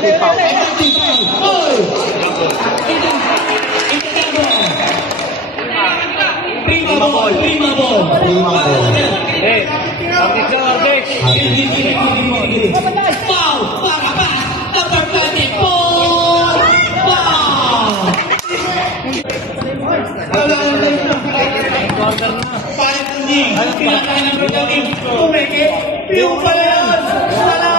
Prima ball. Eh, Ardik. Foul! Para pa! Number 24! Foul! Pinakain ng Bergamin. Umeke. Yung pala yun. Wala.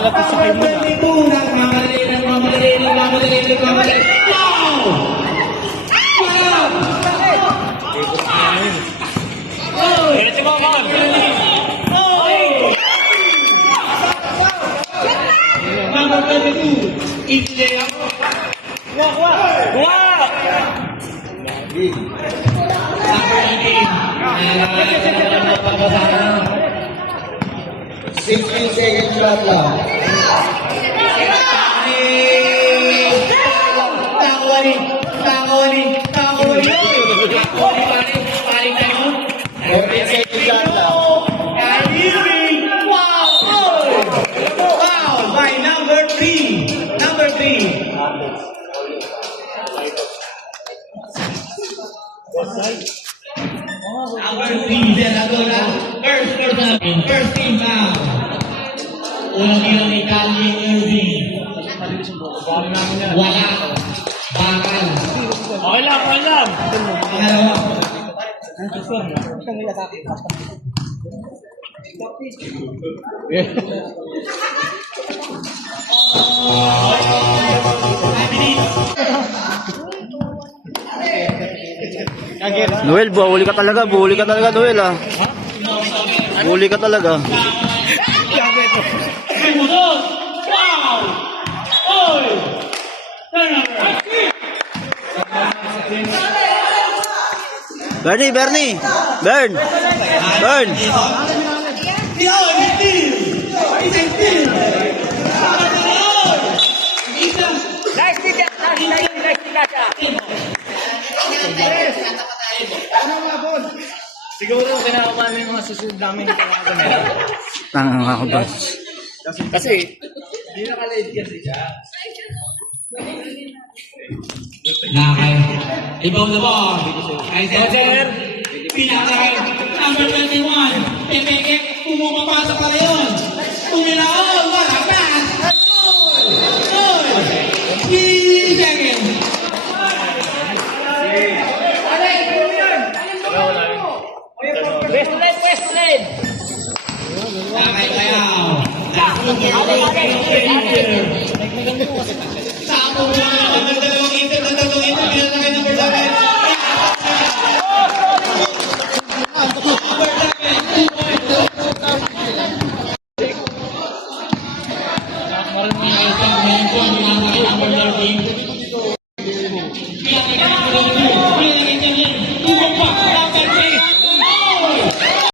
Number 22. Nagmamadali. Foul! Wala. Si Mamon. Number 22. India. Wow! Number 18. 16 seconds shot lang. Takawali. Paling tayo. 14 seconds shot lang. Foul by number 3. Number 3. Number 3. Senadora. First team foul. Unang ilang ni Kali Irving. Wala. Bakal. Okay lang. Pangalawa. Noel, buhuli ka talaga, Noel ah. Buhuli ka talaga. Wow! Oy! Turnover! Bernie! Burn! Siguro kinakabahan mo yung mga susunod namin kailangan. Tangang ako ba? Kasi, hindi nakalaid kasi siya. Nakay. Ibaw na ball. Ay, Senator. Pinakain. Number 21. Pepeke. Pumapapasa pa rin yun. Puminaon. Wala.